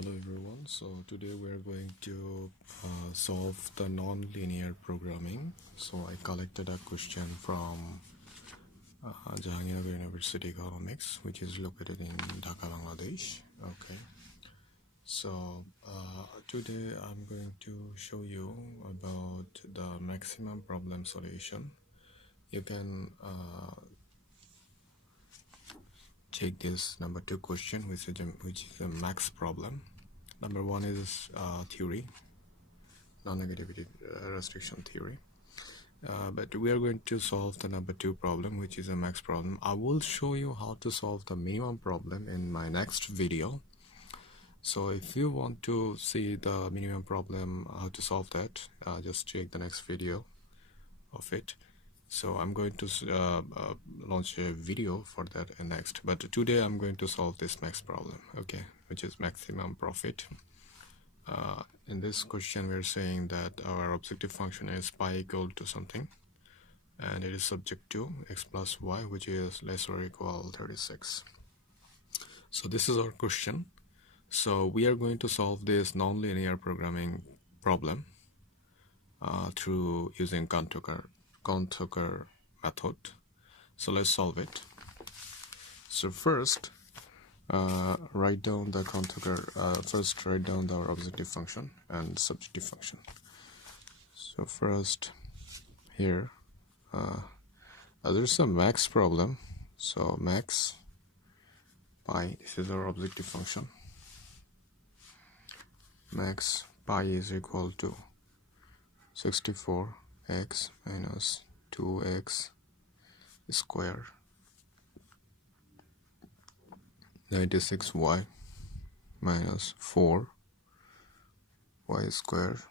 Hello everyone, so today we are going to solve the non-linear programming. So I collected a question from Jahangirnagar University Economics, which is located in Dhaka, Bangladesh. Okay, so today I'm going to show you about the maximum problem solution. You can take this number 2 question, which is a max problem. Number 1 is theory, non-negativity restriction theory. But we are going to solve the number 2 problem, which is a max problem. I will show you how to solve the minimum problem in my next video. So if you want to see the minimum problem, how to solve that, just check the next video of it. So I'm going to launch a video for that next, but today I'm going to solve this max problem, okay, which is maximum profit. In this question we're saying that our objective function is pi equal to something, and it is subject to x plus y, which is less or equal 36. So this is our question. So we are going to solve this non-linear programming problem through using kuhn-tucker method. So let's solve it. So first write down the kuhn-tucker, first write down our objective function and subjective function. So first here there's a max problem. So max pi, this is our objective function. Max pi is equal to 64x minus 2x square 96y minus 4y square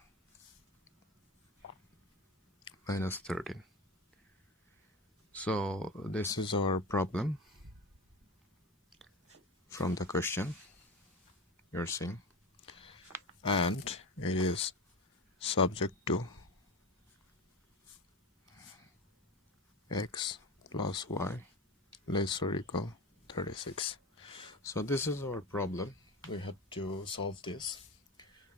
minus 13. So this is our problem from the question you're seeing, and it is subject to x plus y less or equal 36. So this is our problem. We have to solve this.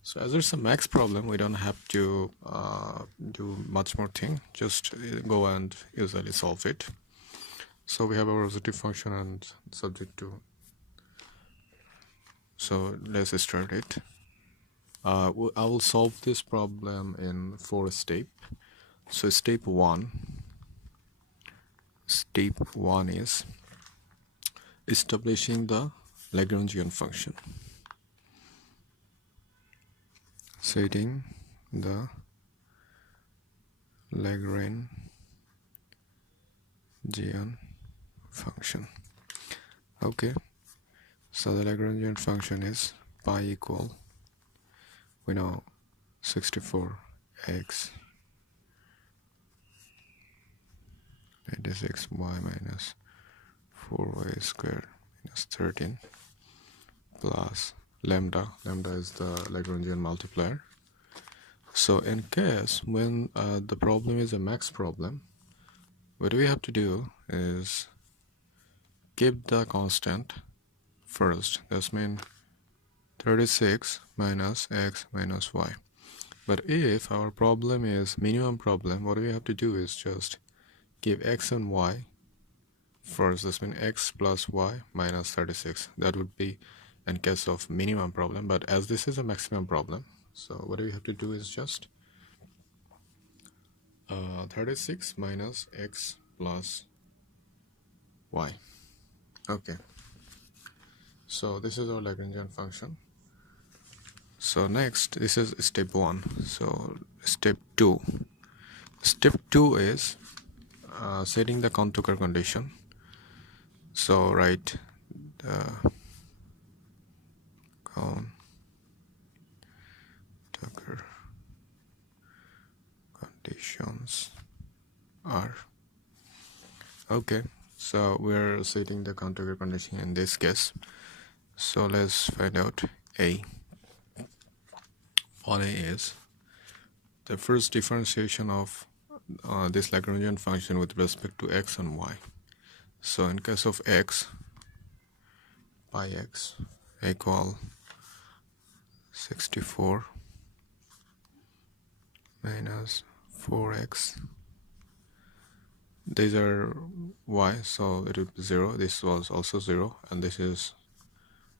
So as it's a max problem, we don't have to do much more thing, just go and usually solve it. So we have our objective function and subject to. So let's start it. I will solve this problem in 4 steps. So step 1 is establishing the Lagrangian function, setting the Lagrangian function. Okay, so the Lagrangian function is pi equal, we know, 64x 96y minus 4y squared minus 13 plus lambda. Lambda is the Lagrangian multiplier. So in case when the problem is a max problem, what we have to do is keep the constant first. That means 36 minus x minus y. But if our problem is minimum problem, what we have to do is just give x and y first. This means x plus y minus 36. That would be in case of minimum problem, but as this is a maximum problem, so what we have to do is just 36 minus x plus y. Okay, so this is our Lagrangian function. So next, this is step 1. So step 2 is setting the kuhn-tucker condition. So write the kuhn-tucker conditions are. Okay, so we're setting the kuhn-tucker condition in this case. So let's find out A. 1A is the first differentiation of this Lagrangian function with respect to x and y. So in case of x, pi x equal 64 minus 4x. These are y, so it would be 0. This was also 0, and this is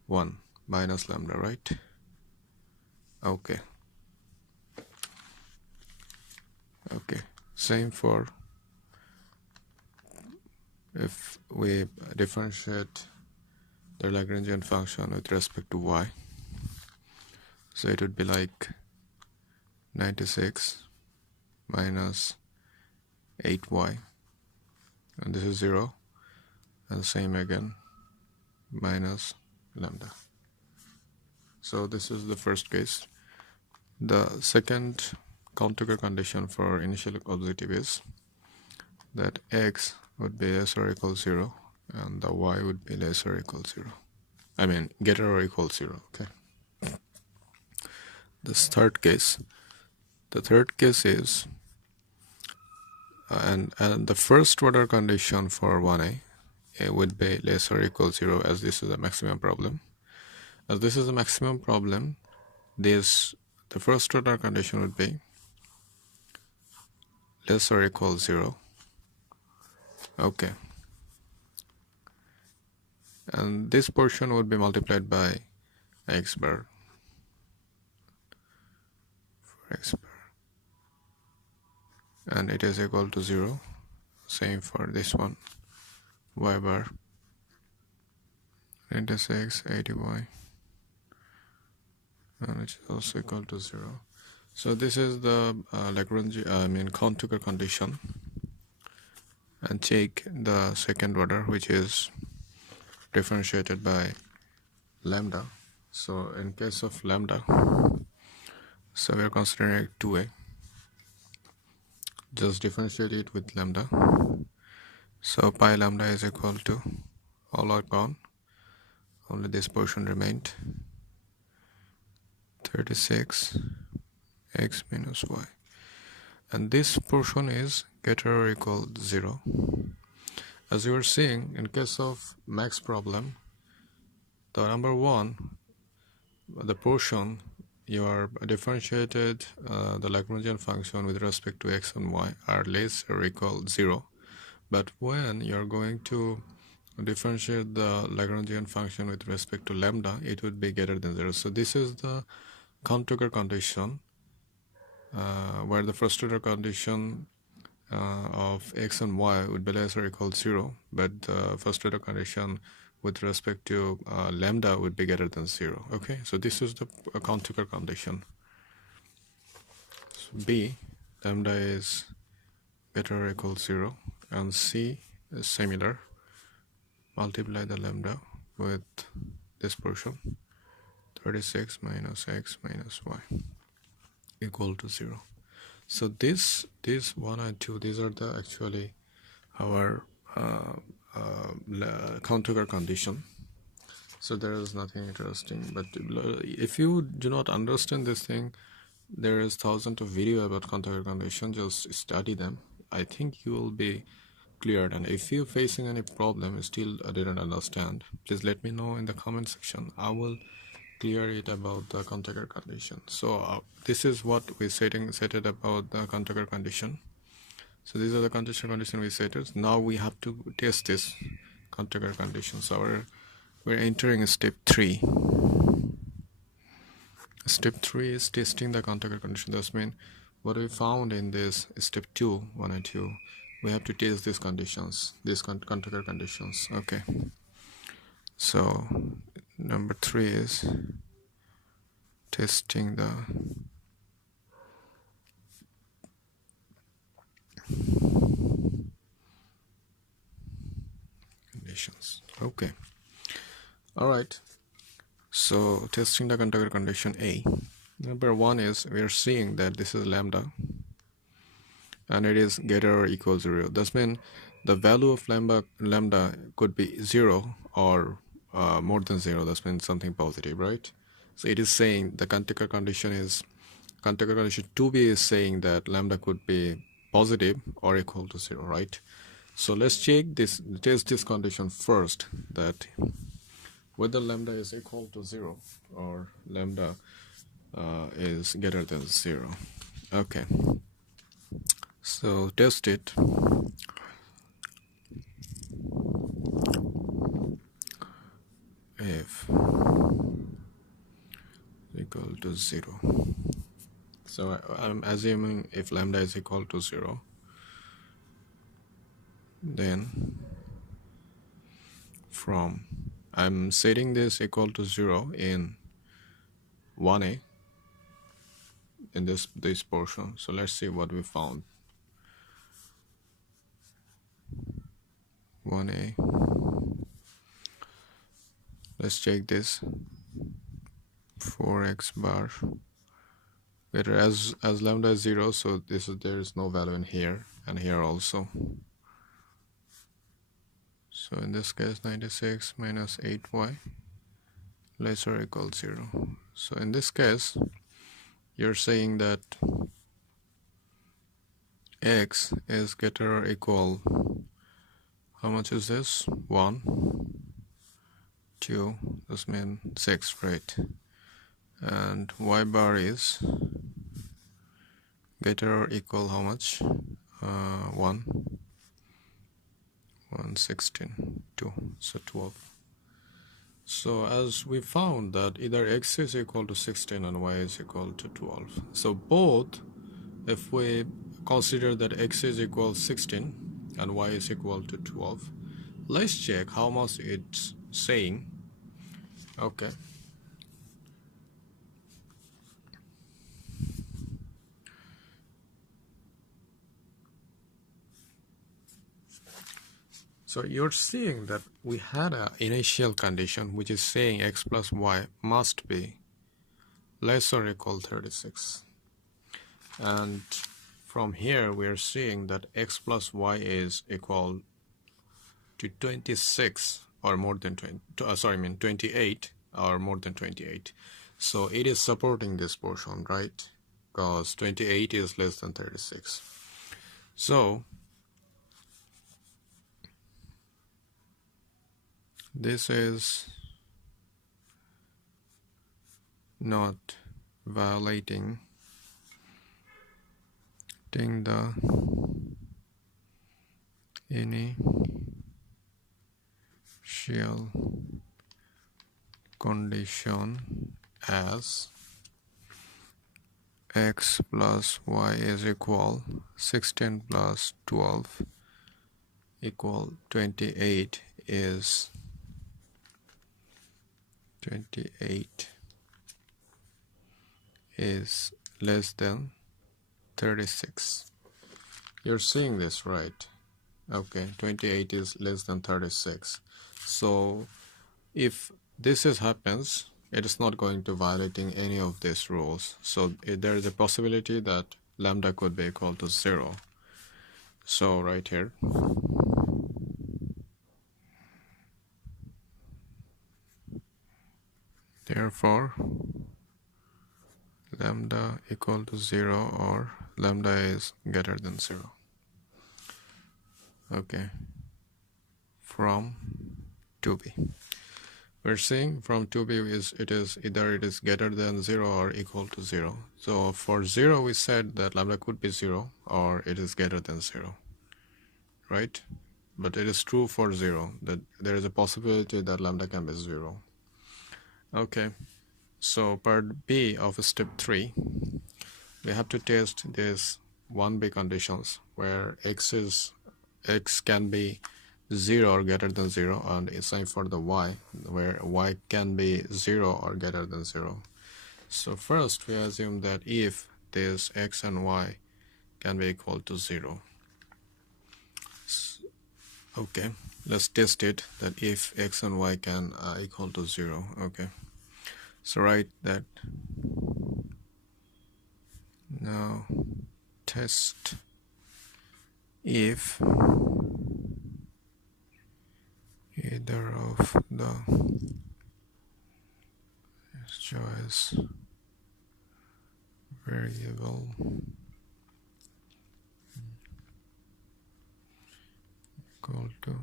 1 minus lambda, right? Okay. Same for if we differentiate the Lagrangian function with respect to y. So it would be like 96 minus 8y, and this is 0, and same again, minus lambda. So this is the first case. The second kuhn-tucker condition for initial objective is that x would be less or equal 0 and the y would be less or equal 0. I mean greater or equal 0. Okay. This third case. The third case is and the first order condition for 1a, it would be less or equal 0, as this is a maximum problem. As this is a maximum problem, the first order condition would be less or equal 0. Okay. And this portion would be multiplied by x bar for x bar, and it is equal to 0. Same for this one, y bar intersects 80y, and it is also equal to 0. So this is the Lagrangian kuhn-tucker condition. And take the second order, which is differentiated by lambda. So in case of lambda, so we are considering 2a. Just differentiate it with lambda. So pi lambda is equal to, all are gone, only this portion remained, 36 x minus y, and this portion is greater or equal 0. As you are seeing, in case of max problem, the number 1, the portion you are differentiated the Lagrangian function with respect to x and y are less or equal 0, but when you are going to differentiate the Lagrangian function with respect to lambda, it would be greater than 0. So this is the kuhn-tucker condition, where the first order condition of x and y would be less or equal 0, but the first order condition with respect to lambda would be greater than 0. Okay, so this is the kuhn-tucker condition. So B, lambda is greater or equal 0, and C is similar. Multiply the lambda with this portion, 36 minus x minus y equal to 0. So this 1 and 2, these are the actually our kuhn-tucker condition. So there is nothing interesting, but if you do not understand this thing, there is thousands of videos about kuhn-tucker condition. Just study them. I think you will be cleared. And if you're facing any problem, still didn't understand, please let me know in the comment section. I will clear it about the kuhn-tucker condition. So this is what we set it about the kuhn-tucker condition. So these are the kuhn-tucker condition we set it. Now we have to test this kuhn-tucker condition. So we're entering step 3. Step 3 is testing the kuhn-tucker condition. That means what we found in this step 2, 1 and 2, we have to test these conditions, these kuhn-tucker conditions. Okay. So number 3 is testing the conditions. Okay. All right. So testing the kuhn-tucker condition A. Number 1 is we are seeing that this is lambda, and it is greater or equal 0. That means the value of lambda could be 0 or more than 0. That means something positive, right? So it is saying the kuhn-tucker condition 2b is saying that lambda could be positive or equal to 0, right? So let's test this condition first, that whether lambda is equal to 0 or lambda is greater than 0. Okay, so test it. If equal to 0, so I'm assuming if lambda is equal to 0, then from I'm setting this equal to 0 in 1a in this portion. So let's see what we found. 1a, let's check this. 4x bar greater as lambda is 0, so there is no value in here and here also. So in this case 96 minus 8y less or equal 0. So in this case you're saying that x is greater or equal, how much is this? 1, 2, this means 6, right? And y bar is greater or equal how much? 1, 16, 2, so 12. So as we found that either x is equal to 16 and y is equal to 12. So both, if we consider that x is equal to 16 and y is equal to 12, let's check how much it's saying. Okay. So you're seeing that we had an initial condition which is saying x plus y must be less or equal 36. And from here we are seeing that x plus y is equal to 26 or more than 28 or more than 28. So it is supporting this portion, right? Because 28 is less than 36. So this is not violating the initial condition as x plus y is equal 16 plus 12 equal 28 is 28 is less than 36. You're seeing this, right? Okay, 28 is less than 36. So if this happens, it is not going to violating any of these rules. So there is a possibility that lambda could be equal to 0. So right here, therefore lambda equal to 0 or lambda is greater than 0. Okay, from 2b. We're saying from 2b is either it is greater than 0 or equal to 0. So for 0 we said that lambda could be 0 or it is greater than 0, right? But it is true for 0 that there is a possibility that lambda can be 0. Okay, so part B of step 3, we have to test these 1b conditions where x can be 0 or greater than 0, and it's same for the y where y can be 0 or greater than 0. So first we assume that if this x and y can be equal to 0. Okay, let's test it, that if x and y can equal to 0. Okay, so write that. Now test if either of the choice variable equal to,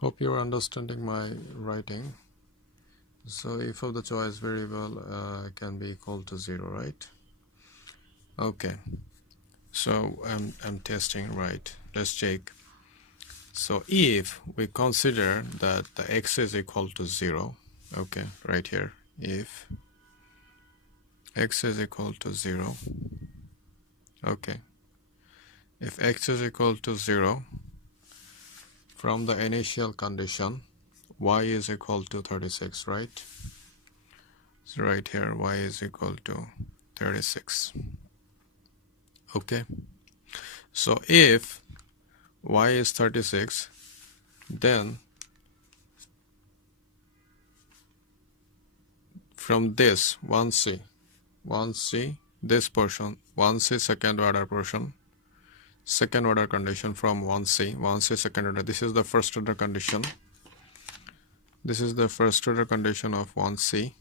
hope you're understanding my writing. So if of the choice variable can be equal to 0, right? Okay, so I'm testing, right? Let's check. So if we consider that the x is equal to 0, okay, right here, if x is equal to 0, okay, if x is equal to 0, from the initial condition, y is equal to 36, right? So right here, y is equal to 36. Okay, so if y is 36, then from this 1c, this portion, 1c second order portion, second order condition from 1c second order, this is the first order condition, this is the first order condition of 1c,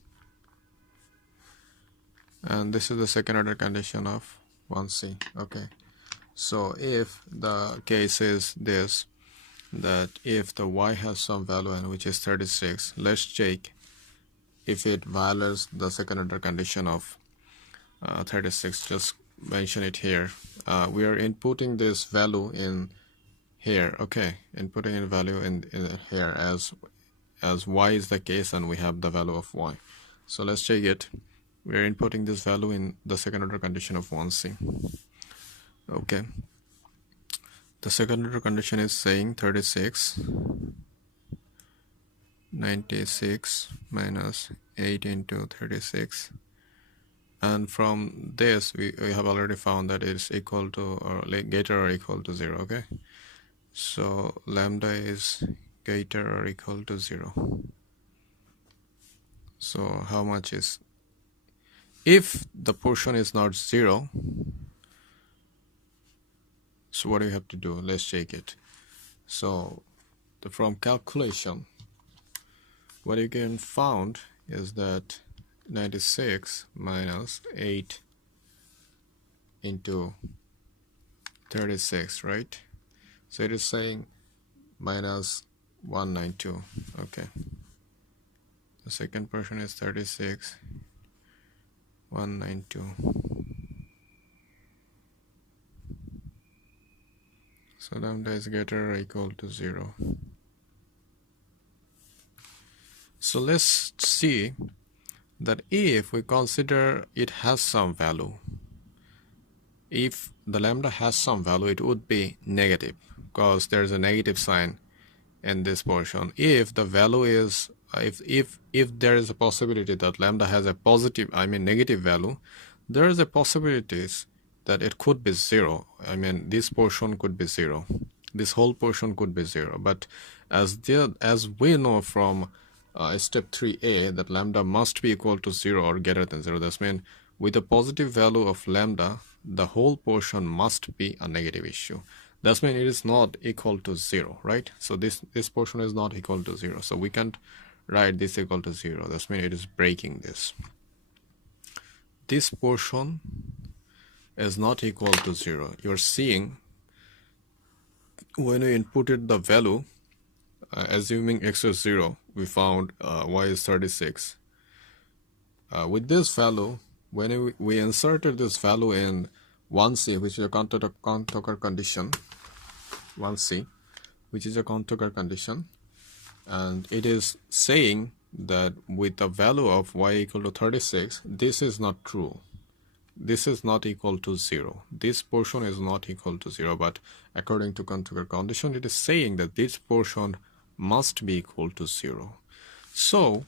and this is the second order condition of 1c. Okay, so if the case is this, that if the y has some value and which is 36, let's check if it violates the second order condition of 36. Just mention it here. We are inputting this value in here. Okay, inputting in value in here as y is the case and we have the value of y. So let's check it. We are inputting this value in the second order condition of 1c. Okay, the second order condition is saying 36, 96 minus 8 into 36, and from this we have already found that it's equal to, or greater or equal to 0. Okay, so lambda is greater or equal to 0. So how much is, if the portion is not 0, so what do you have to do? Let's check it. So from calculation, what you can found is that 96 minus 8 into 36, right? So it is saying minus 192. Okay, the second portion is 36, 192. So lambda is greater or equal to 0. So let's see that if we consider it has some value, if the lambda has some value, it would be negative because there's a negative sign in this portion. If the value is, if there is a possibility that lambda has a positive, negative value, there is a possibilities that it could be 0. This portion could be 0. This whole portion could be 0. But as we know from step 3a that lambda must be equal to 0 or greater than 0. That means with a positive value of lambda, the whole portion must be a negative issue. That means it is not equal to 0, right? So this portion is not equal to 0. So we can't write this equal to 0. That means it is breaking this. This portion is not equal to 0. You're seeing when we inputted the value, assuming x is 0, we found y is 36. With this value, when we inserted this value in 1c, which is a kuhn-tucker condition, 1c, which is a kuhn-tucker condition, and it is saying that with the value of y equal to 36, this is not true. This is not equal to 0. This portion is not equal to 0, but according to kuhn-tucker condition, it is saying that this portion must be equal to 0. So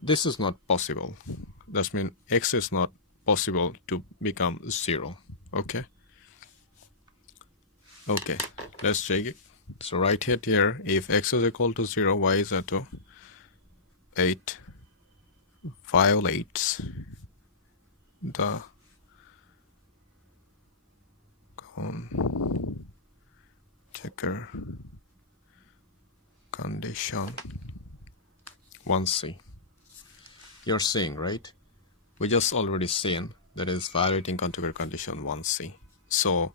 this is not possible. That means x is not possible to become 0. Okay, let's check it. So write it here. If x is equal to 0, y is equal to 8 violates the kuhn-tucker condition 1c. You're seeing, right? We just already seen that is violating kuhn-tucker condition 1c. So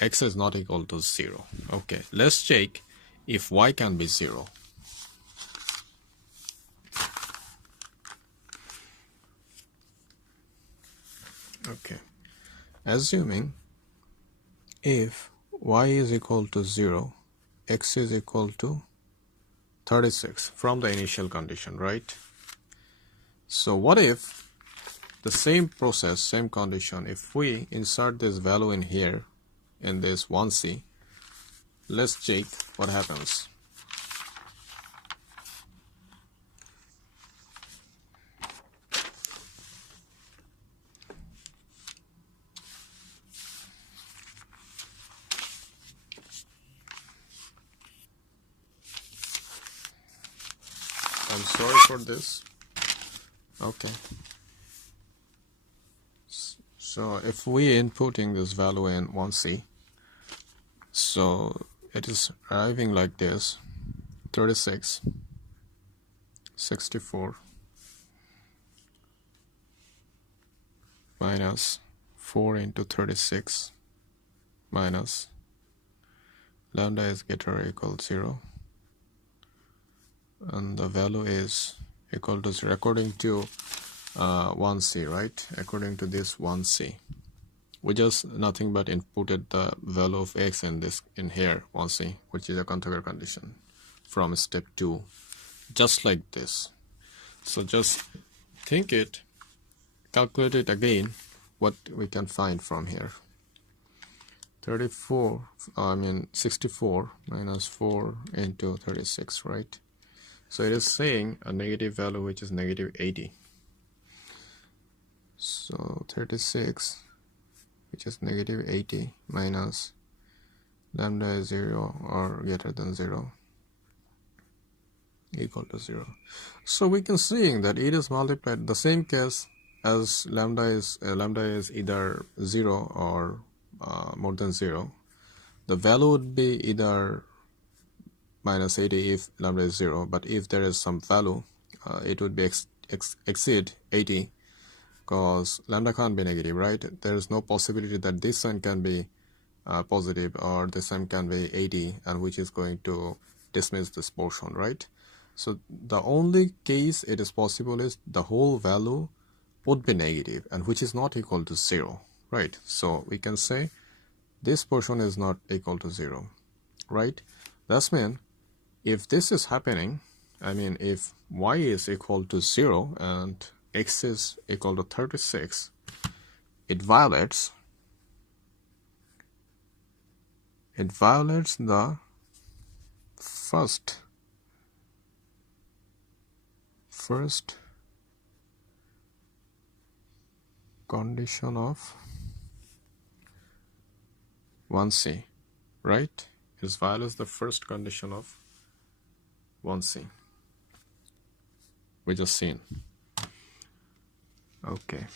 x is not equal to 0. Okay, let's check if y can be 0. Okay, assuming if y is equal to 0, x is equal to 36 from the initial condition, right? So what if the same process, same condition, if we insert this value in here, in this 1c, let's check what happens. I'm sorry for this. Okay. So if we inputting this value in 1c, so it is arriving like this: 36, 64 minus 4 into 36 minus lambda is greater or equal to 0, and the value is equal to 0 according to 1c, right? According to this 1c, we just nothing but inputted the value of x in this in here 1c, which is a kuhn-tucker condition from step 2, just like this. So just think it, calculate it again, what we can find from here. 64 minus 4 into 36, right? So it is saying a negative value, which is negative 80. So 36, which is negative 80, minus lambda is 0 or greater than 0, equal to 0. So we can see that it is multiplied the same case as lambda is either 0 or more than 0. The value would be either minus 80 if lambda is 0, but if there is some value, it would be exceed 80, because lambda can't be negative, right? There is no possibility that this sign can be positive or this sign can be 80, and which is going to dismiss this portion, right? So the only case it is possible is the whole value would be negative, and which is not equal to 0, right? So we can say this portion is not equal to 0, right? That's mean if this is happening, I mean if y is equal to 0 and x is equal to 36, it violates the first condition of 1c, right? It violates the first condition of 1c, we just seen. Okay.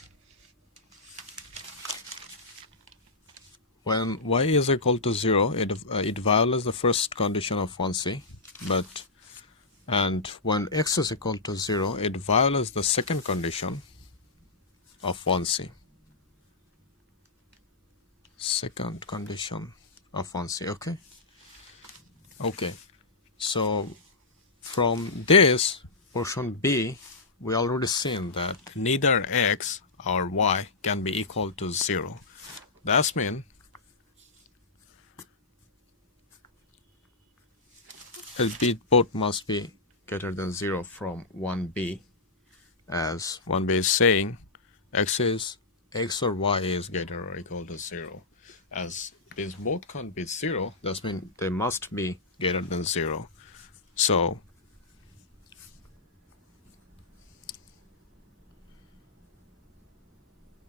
When y is equal to 0, it violates the first condition of 1c, and when x is equal to 0, it violates the second condition of 1c. Second condition of 1c, okay? Okay, so from this portion B, we already seen that neither x or y can be equal to 0. That's mean both must be greater than 0 from 1b, as 1b is saying x or y is greater or equal to 0. As these both can't be 0, that means they must be greater than 0. So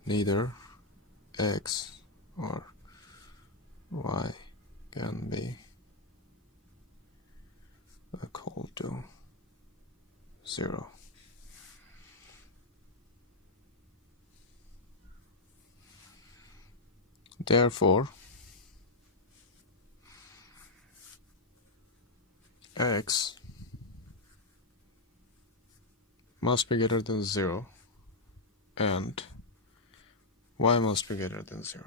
neither x or y can be equal to 0. Therefore, x must be greater than 0 and y must be greater than 0.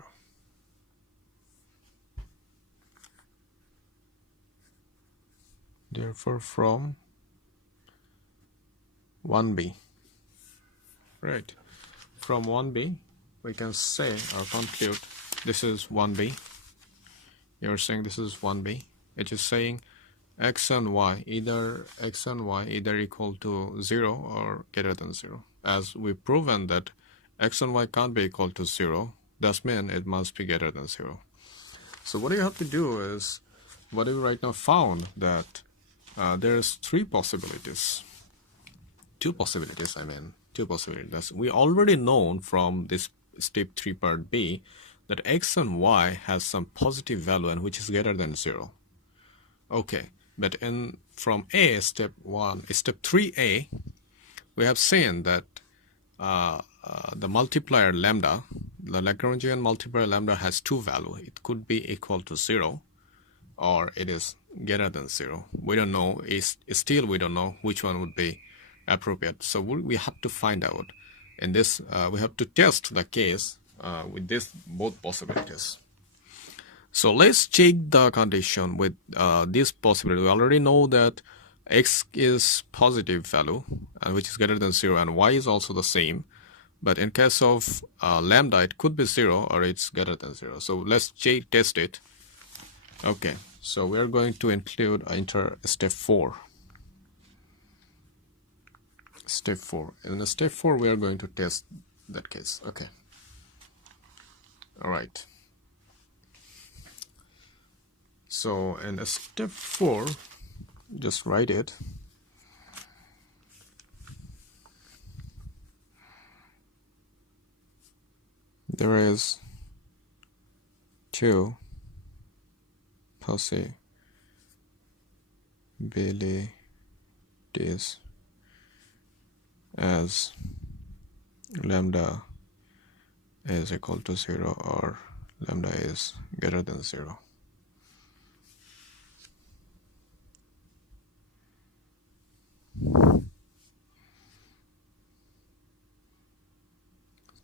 Therefore, from 1b, right, from 1b, we can say or conclude this is 1b. You're saying this is 1b. It is saying x and y either equal to 0 or greater than 0. As we've proven that x and y can't be equal to 0, thus means it must be greater than 0. So what you have to do is, what we right now found that there's two possibilities. We already known from this step 3 part B that x and y has some positive value and which is greater than 0. Okay, but from step 3a, we have seen that the multiplier lambda, the Lagrangian multiplier lambda has two values. It could be equal to 0 or it is greater than 0. We don't know. Still we don't know which one would be appropriate. So we have to find out. In this, we have to test the case with both possibilities. So let's check the condition with this possibility. We already know that x is positive value, which is greater than 0, and y is also the same. But in case of lambda, it could be 0 or it's greater than 0. So let's test it. Okay, so we are going to enter step 4. Step 4. In step 4, we are going to test that case. Okay. All right. So in step 4, just write it. There is two possibilities as lambda is equal to 0 or lambda is greater than 0.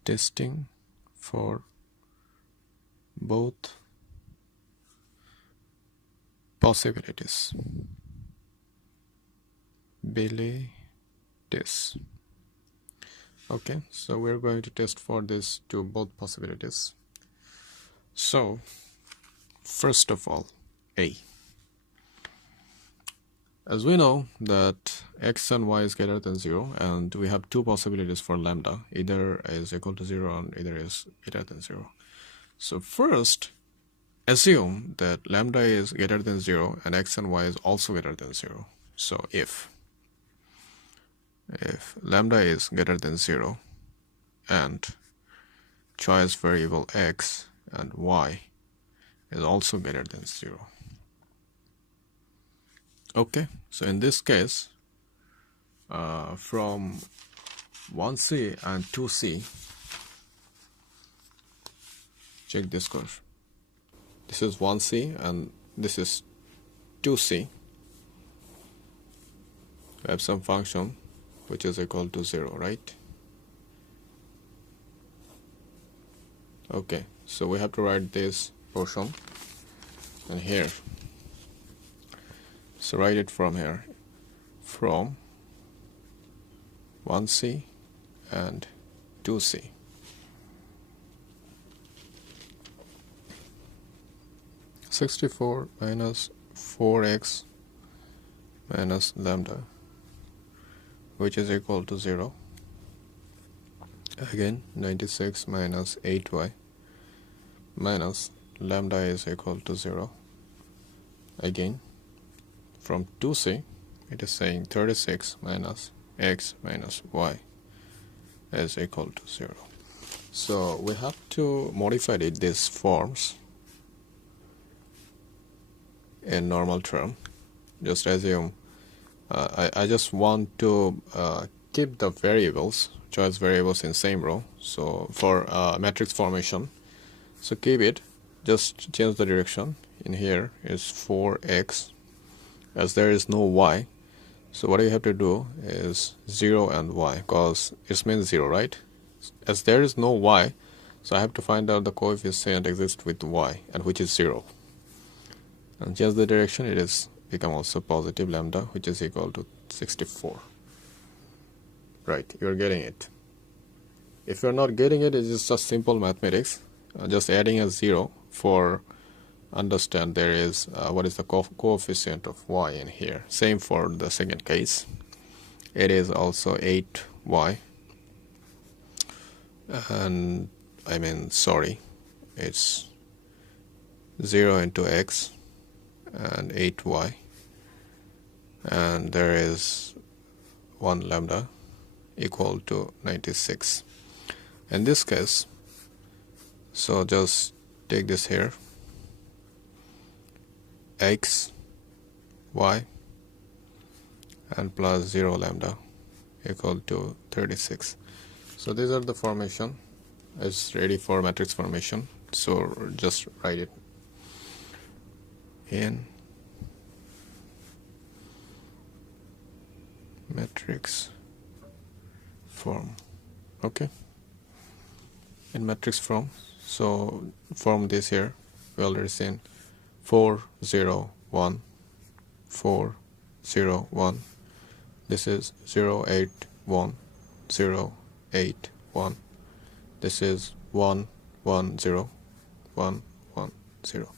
Testing for both possibilities. Okay, so we're going to test for this to both possibilities. So first of all, A. As we know that x and y is greater than 0, and we have two possibilities for lambda, either is equal to 0 and either is greater than 0. So first, assume that lambda is greater than 0 and x and y is also greater than 0. So if lambda is greater than 0 and choice variable x and y is also greater than 0. Okay, so in this case, from 1c and 2c, check this curve. This is 1c and this is 2c. We have some function which is equal to 0, right? Okay, so we have to write this portion and here. So write it from here, from 1c and 2c. (64 minus 4x minus lambda, which is equal to 0. Again, 96 minus 8y minus lambda is equal to 0. Again, from 2c, it is saying 36 minus x minus y is equal to 0. So we have to modify these forms in normal term. Just assume I just want to keep the variables, choice variables in same row. So for matrix formation, so keep it, just change the direction. In here is 4x, as there is no y. So what you have to do is 0 and y, because it means 0, right? As there is no y, so I have to find out the coefficient exists with y, and which is 0. And change the direction, it is become also positive lambda, which is equal to 64. Right, you are getting it. If you're not getting it, it's just simple mathematics. Just adding a 0 for understand there is what is the coefficient of y in here. Same for the second case. It is also 8y, and it's 0 into x and 8y, and there is 1 lambda equal to 96 in this case. So just take this here, x, y, and plus 0 lambda equal to 36. So these are the formation. It's ready for matrix formation. So just write it in matrix form. Okay, in matrix form. So from this here we already seen 4 0 1 4 0 1. This is 0 8 1 0 8 1. This is 1 1 0 1 1 0.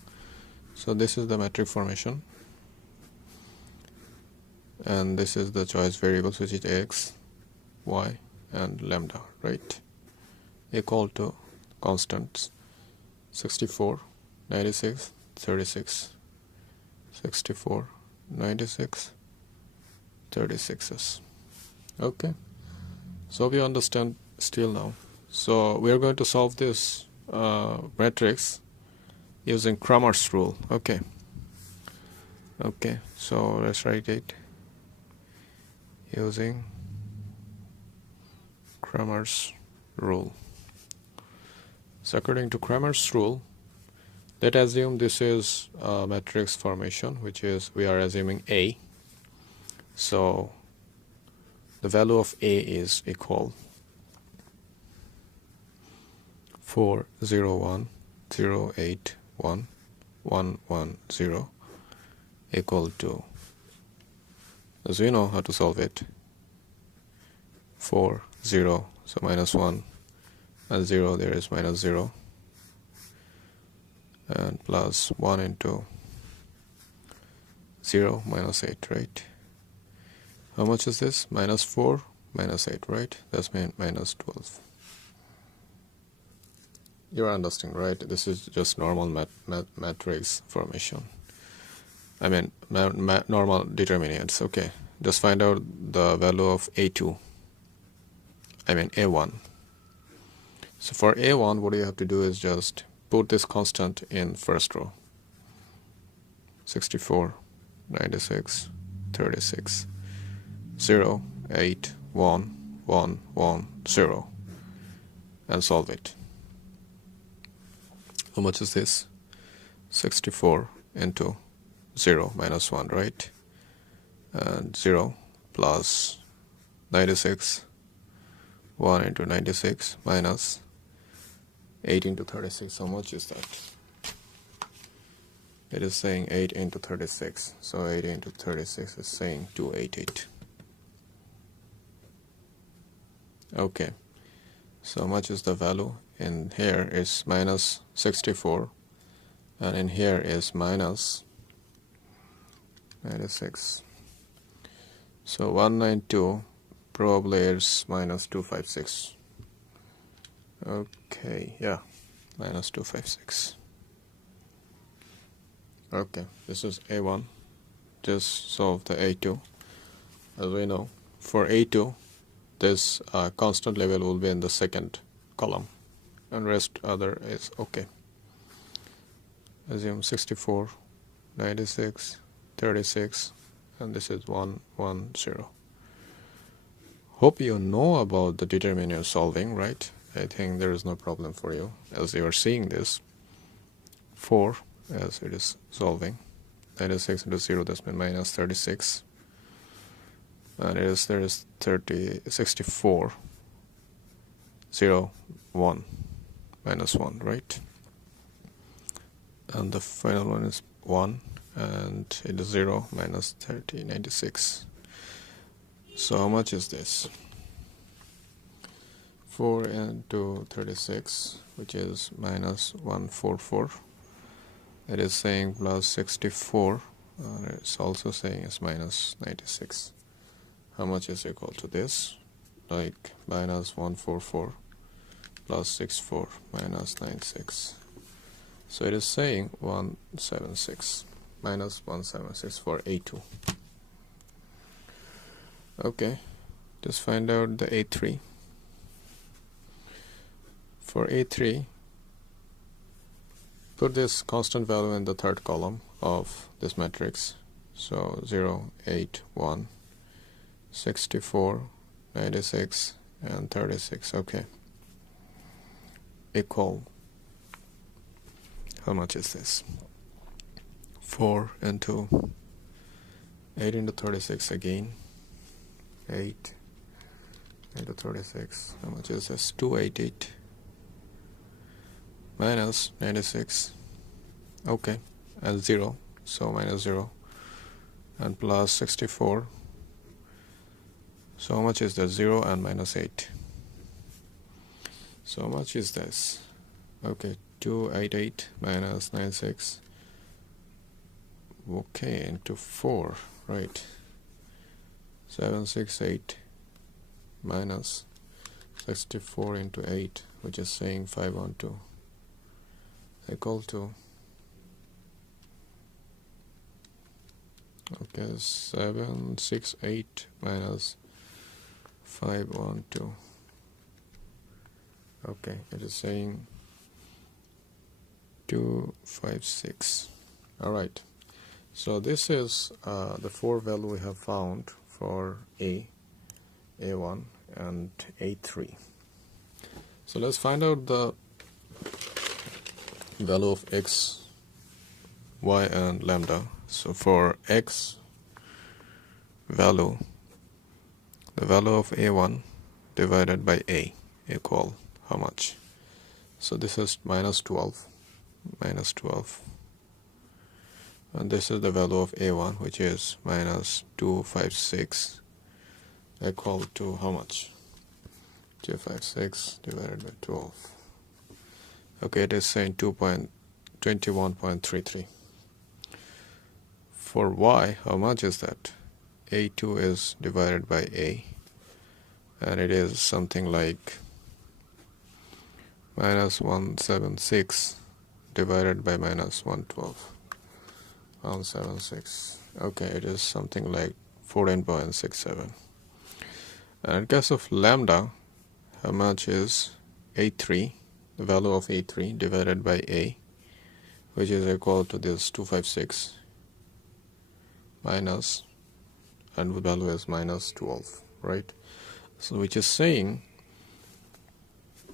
So this is the matrix formation, and this is the choice variables, which is x, y, and lambda, right? Equal to constants 64, 96, 36, 64, 96, 36s. Okay, so we understand still now. So we are going to solve this matrix using Cramer's rule. Okay, so let's write it using Cramer's rule. So according to Cramer's rule, let's assume this is a matrix formation, which is, we are assuming A. So the value of A is equal 4 0 1 0 8 1 1 1 0 equal to, as we know how to solve it, 4 0, so minus 1, and 0, there is minus 0, and plus 1 into 0 minus 8, right? How much is this? Minus 4 minus 8, right? That's minus 12. You're understanding, right? This is just normal matrix formation. Normal determinants. Okay, just find out the value of A2. A1. So for A1, what you have to do is just put this constant in first row. 64, 96, 36, 0, 8, 1, 1, 1, 0, and solve it. How much is this? 64 into 0 minus 1, right? And 0 plus 96, 1 into 96 minus 8 into 36. How much is that? It is saying 8 into 36. So 8 into 36 is saying 288. Okay. So how much is the value? In here is minus 64, and in here is minus 96. So 192 probably is minus 256. Okay, yeah, minus 256. Okay, this is A1. Just solve the A2. As we know, for A2, this constant level will be in the second column, and rest other is okay. Assume 64, 96, 36, and this is 1, 1, 0. Hope you know about the determinant solving, right? I think there is no problem for you as you are seeing this. 4 as it is solving. 96 into 0, that's mean minus 36. And there is 64, 0, 1, minus 1, right? And the final one is 1, and it is 0 minus 30, 96. So how much is this? 4 into 36, which is minus 144. It is saying plus 64. It's also saying it's minus 96. How much is equal to this? Like minus 144 plus 64 minus 96. So it is saying 176. Minus 176 for A2. Okay, just find out the A3. For A3, put this constant value in the third column of this matrix. So 0, 8, 1, 64, 96, and 36. Okay. Equal. How much is this? 4 into 8 into 36 again. 8 into 36. How much is this? 288 minus 96. Okay, and 0. So minus 0 and plus 64. So how much is that? 0 and minus 8. So how much is this? Okay, 288 minus 96. Okay, into 4, right? 768 minus 64 into 8, which is saying 512, equal to, okay, 768 minus 512. Okay, it is saying 256. Alright, so this is the 4 value we have found for A1 and A3. So let's find out the value of x, y, and lambda. So for x value, the value of A1 divided by A equal how much? So this is minus 12, and this is the value of A1, which is minus 256, equal to how much? 256 divided by 12. Okay, it is saying 21.33. For y, how much is that? A2 is divided by A, and it is something like minus 176 divided by minus 112. 176. Okay, it is something like 14.67. And in case of lambda, how much is A3, the value of A3 divided by A, which is equal to this 256 minus, and the value is minus 12, right? So which is saying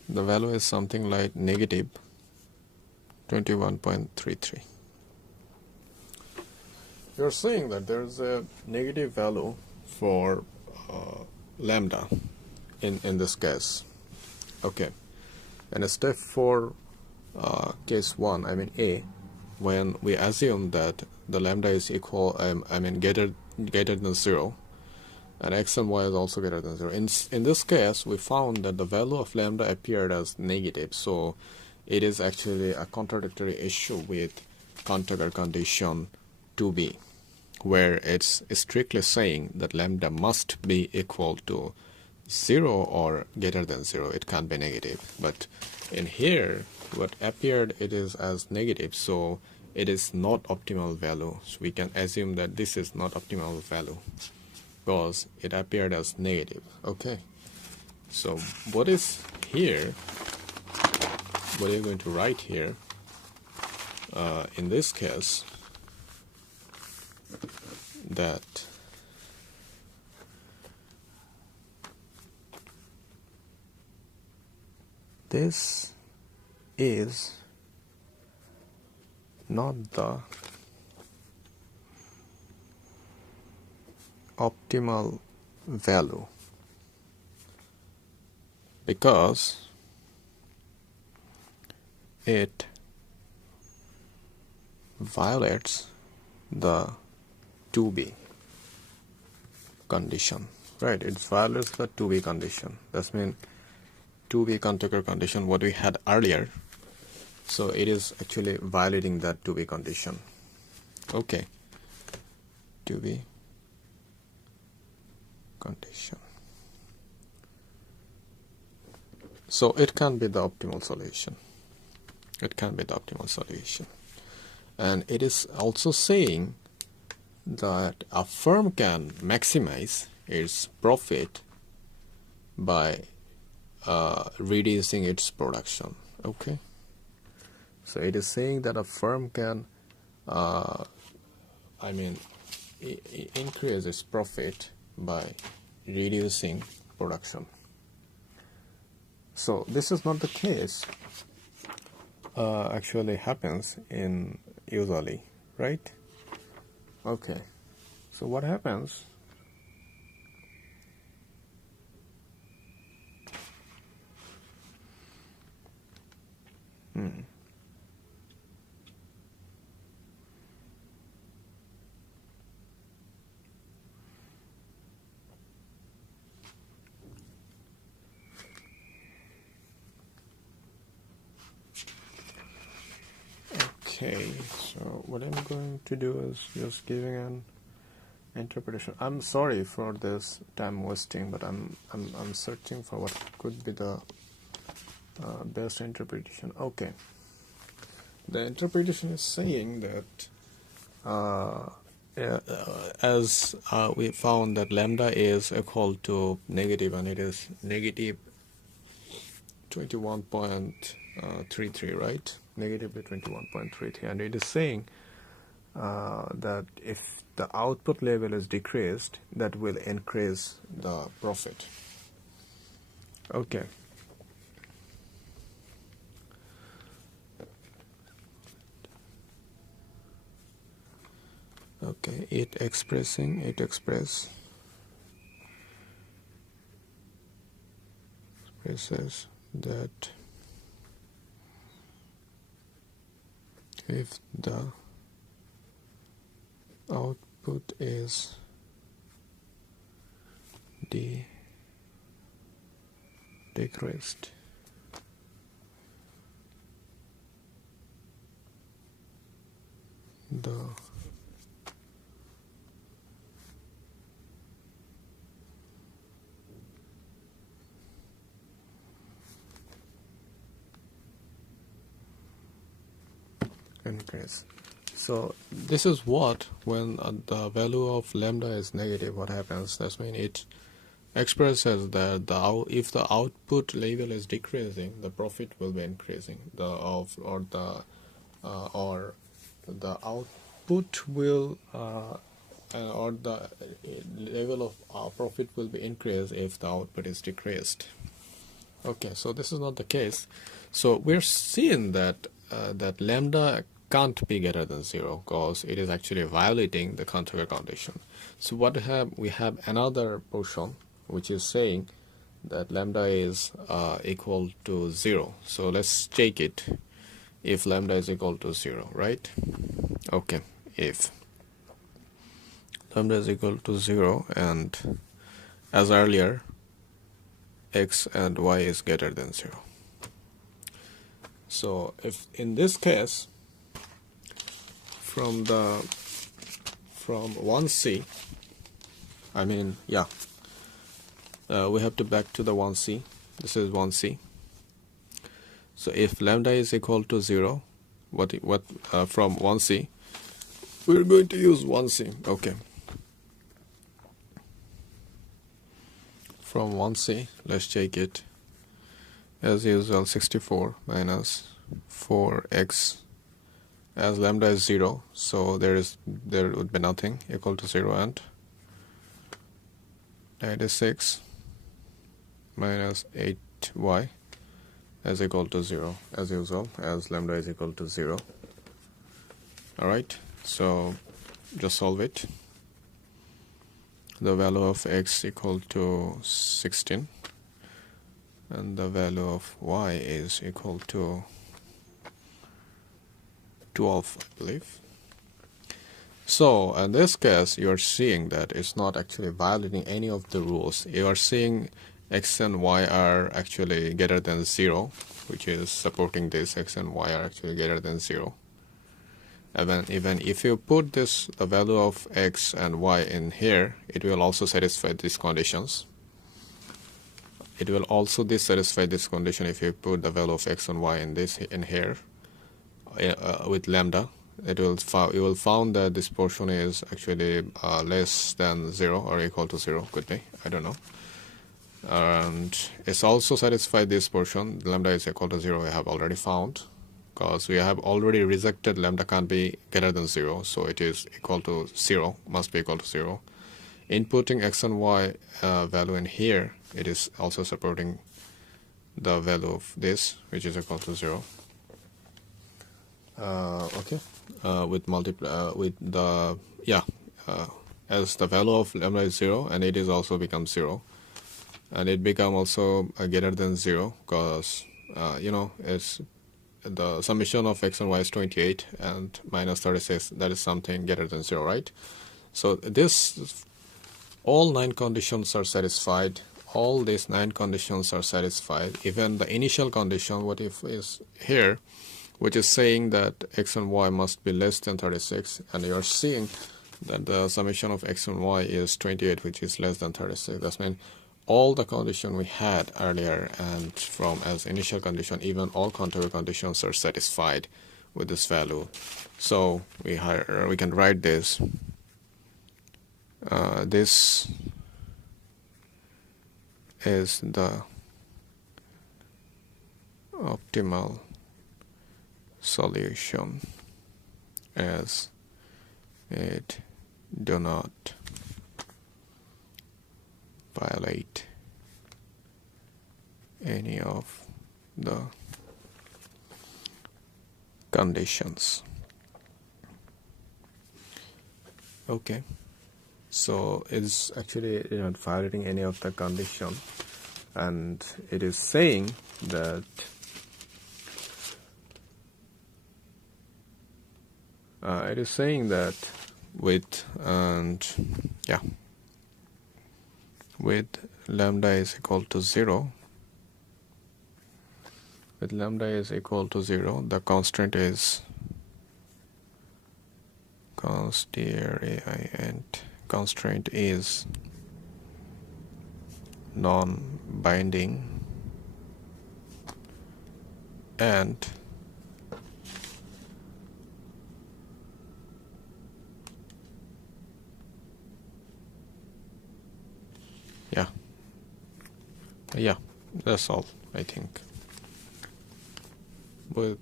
the value is something like negative 21.33. You're saying that there is a negative value for lambda in this case. Okay, and a step for case 1, I mean A, when we assume that the lambda is equal, greater than 0, and x and y is also greater than 0. In this case, we found that the value of lambda appeared as negative, so it is actually a contradictory issue with kuhn-tucker condition 2b, where it's strictly saying that lambda must be equal to 0 or greater than 0. It can't be negative. But in here, what appeared, it is as negative, so it is not optimal value. So we can assume that this is not optimal value because it appeared as negative. Okay, so what is here, what are you going to write here? In this case, that this is not the optimal value because it violates the 2b condition, right? It violates the 2b condition. That means 2B kuhn-tucker condition what we had earlier. So it is actually violating that 2B condition. Okay, 2B condition. So it can be the optimal solution. It can be the optimal solution. And it is also saying that a firm can maximize its profit by reducing its production. Okay. So it is saying that a firm can, increase its profit by reducing production. So this is not the case. Actually happens in usually, right? Okay. So what happens? Okay, so what I'm going to do is just giving an interpretation. I'm sorry for this time wasting, but I'm searching for what could be the best interpretation. Okay, the interpretation is saying that as we found that lambda is equal to negative, and it is negative 21.33, right? Negatively 21.33, and it is saying that if the output level is decreased, that will increase the profit. Okay. Okay, it expresses that if the output is decreased, the increase. So this is what, when the value of lambda is negative, what happens? That means it expresses that if the output level is decreasing, the profit will be increasing. The output will or the level of profit will be increased if the output is decreased. Okay, so this is not the case. So we're seeing that that lambda can't be greater than 0 because it is actually violating the kuhn-tucker condition. So what we have another portion which is saying that lambda is equal to 0. So let's check it if lambda is equal to 0, right? Okay, if lambda is equal to 0 and as earlier x and y is greater than 0. So if in this case from 1c, we have to back to the 1c. This is 1c. So if lambda is equal to 0, from 1c, we're going to use 1c. Okay. From 1c, let's check it. As usual, 64 minus 4x. As lambda is 0, so there would be nothing equal to 0, and 96 minus 8y is equal to 0 as usual, as lambda is equal to 0. Alright, so just solve it. The value of x equal to 16 and the value of y is equal to 12, I believe. So in this case, you are seeing that it's not actually violating any of the rules. You are seeing x and y are actually greater than 0, which is supporting this x and y are actually greater than 0. Even if you put the value of x and y in here, it will also satisfy these conditions. It will also dissatisfy this condition if you put the value of x and y in here with lambda. You will found that this portion is actually less than 0 or equal to 0. Could be, I don't know. And it's also satisfied this portion. Lambda is equal to 0. We have already found, because we have already rejected lambda can't be greater than 0, so it is equal to 0, must be equal to 0. Inputting x and y value in here, it is also supporting the value of this, which is equal to 0. Okay, as the value of lambda is 0, and it is also becomes 0, and it become also greater than 0, because it's the summation of x and y is 28 and minus 36. That is something greater than 0, right? So this, all 9 conditions are satisfied. All these 9 conditions are satisfied. Even the initial condition, what if is here, which is saying that x and y must be less than 36, and you are seeing that the summation of x and y is 28, which is less than 36. That means all the condition we had earlier and from as initial condition, even all contour conditions are satisfied with this value. So we can write this. This is the optimal solution, as it do not violate any of the conditions. Okay, so it's actually not violating any of the condition, and it is saying that with lambda is equal to 0, the constraint is non-binding, and yeah, that's all, I think. With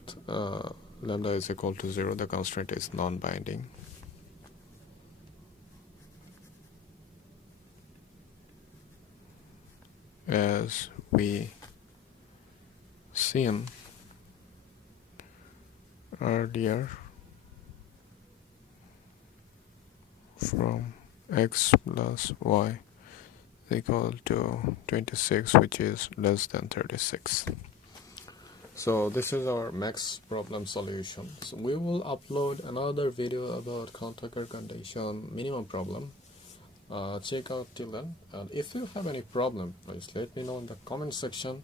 lambda is equal to 0, the constraint is non-binding. As we seen earlier, from x plus y equal to 26, which is less than 36. So this is our max problem solution. So we will upload another video about kuhn-tucker condition minimum problem. Check out till then, and if you have any problem, please let me know in the comment section.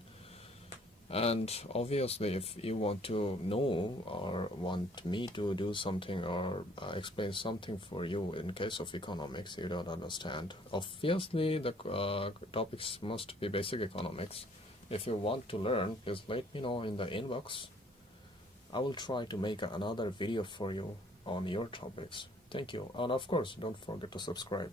And obviously, if you want to know or want me to do something or explain something for you in case of economics you don't understand, obviously the topics must be basic economics. If you want to learn, please let me know in the inbox. I will try to make another video for you on your topics. Thank you, and of course don't forget to subscribe.